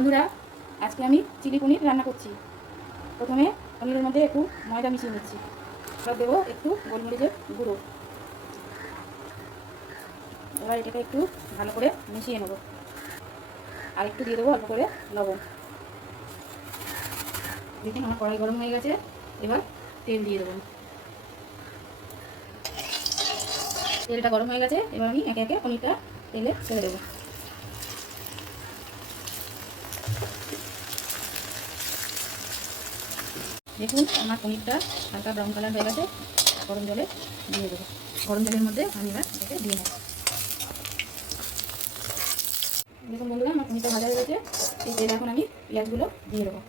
বন্ধুরা, আজকে আমি চিলি পনির রান্না করছি। প্রথমে পনিরের মধ্যে একটু ময়দা মিশিয়ে নিচ্ছি, এবার দেবো একটু গোলমরিচের গুঁড়ো। এবার এটাকে একটু ভালো করে মিশিয়ে নেব, আর একটু দিয়ে দেবো অল্প করে লবণ। দেখুন আমার কড়াই গরম হয়ে গেছে, এবার তেল দিয়ে দেবো। তেলটা গরম হয়ে গেছে, এবার আমি একে একে পনিরটা তেলে ছেড়ে দেবো। দেখুন আমার পনিরটা হালকা ব্রাউন কালার হয়ে গেছে, গরম জলে দিয়ে দেবো। গরম জলের মধ্যে আমি এবার এটাকে দিয়ে নেব। দেখুন বন্ধুরা, আমার পনিরটা ভাজা হয়ে গেছে। এই তেলে এখন আমি পেঁয়াজগুলো দিয়ে দেবো।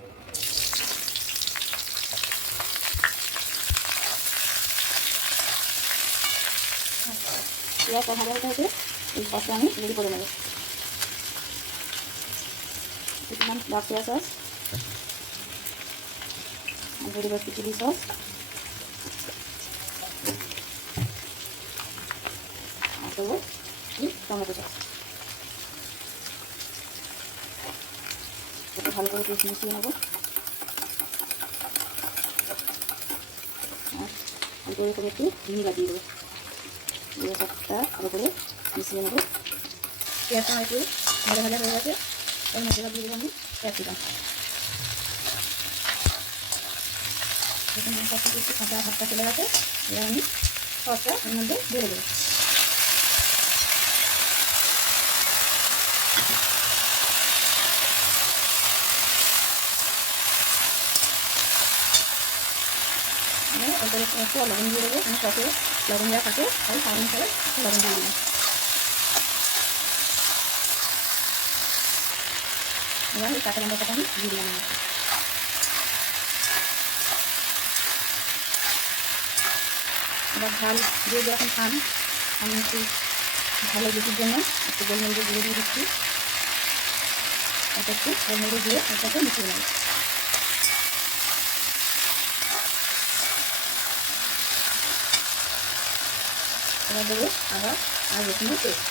পেঁয়াজটা ভাজা হতে হতে এই সসটা আমি রেডি করে নেব। দিলাম ব্ল্যাক সোয়া সস, রেডি করছি চিলি সস, আর দেবো টমেটো সস। একটু ভালো করে পেস্ট মিশিয়ে নেবো। আর অল্প করে একটু ভিনিগার দিয়ে দেবো। দিয়ে সবটা ভালো করে মিশিয়ে নেবো। পেঁয়াজটা একটু ভাজা ভাজা হয়ে গেছে, এর মধ্যে দিয়ে দেবো আমি ক্যাপসিকাম। দেখুন সবটা একটু কাঁচা ভাতটা চলে গেছে, এবার আমি সসটা এর মধ্যে ঢেলে দেবো। একটু লবণ দিয়ে দেবো, আমি সসে লবণ দেওয়া থাকে, তাই স্বাদ অনুসারে লবণ দিয়ে দিলাম। এবার এই কাঁচা লঙ্কাটা আমি দিয়ে দিলাম। এবার ঝাল দিয়ে যখন খান, আমি একটু ভালো বেশির জন্য একটু গোলমরিচের গুঁড়ো দিয়ে দিচ্ছি। এটা একটু গোলমরিচ দিয়ে এটাকে মিশিয়ে নেব। এবার দেবো আবার আর রসুনের পেস্ট।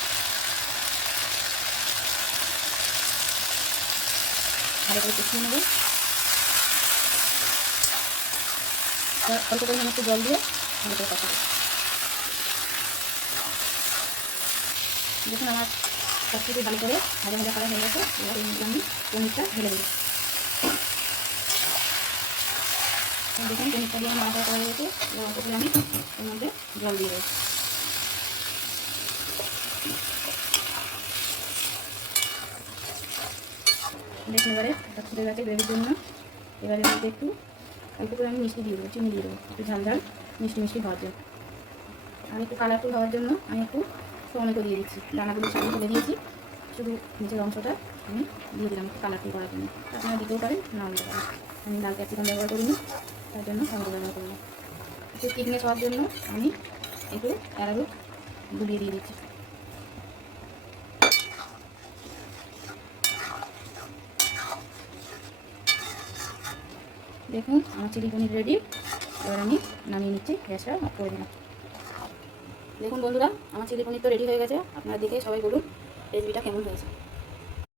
ভালো করে কষিয়ে নেব। অল্প পরিমাণে একটু জল দিয়ে ভালো করে কষাবো। দেখুন আমার সব কিছু ভালো করে ভাজা ভাজা করা হয়ে গেছে। এবার এই মধ্যে আমি পনিরটা ঢেলে দেবো। দেখুন পনিরটা দিয়ে আমার নাড়াচাড়া করা হয়েছে। এবার অল্প করে আমি এর মধ্যে জল দিয়ে দেবো। দেখুন এবারে এটা ফুটে গেছে গ্রেভির জন্য। এবারে মধ্যে একটু অল্প করে আমি মিষ্টি দিয়ে দেবো, চিনি দিয়ে দেবো, একটু ঝাল ঝাল মিষ্টি মিষ্টি হওয়ার জন্য। আমি একটু কালারফুল হওয়ার জন্য আমি একটু টমেটো দিয়ে দিচ্ছি। দানাগুলো সব ফেলে দিয়েছি, শুধু নিচের অংশটা আমি দিয়ে দিলাম একটু কালারফুল করার জন্য। আপনারা দিতেও পারেন, নাও দিতে পারেন। আমি লাল ক্যাপসিকাম ব্যবহার করিনি, তার জন্য টমেটো ব্যবহার করিনি। একটু থিকনেস হওয়ার জন্য আমি একটু অ্যারারুট গুলিয়ে দিয়ে দিচ্ছি। দেখুন আমার চিলি পনির রেডি। এবার আমি নামিয়ে নিচ্ছি, গ্যাসটা অফ করে দিলাম। দেখুন বন্ধুরা, আমার চিলি পনির তো রেডি হয়ে গেছে। আপনারা দেখে সবাই বলুন রেসিপিটা কেমন হয়েছে।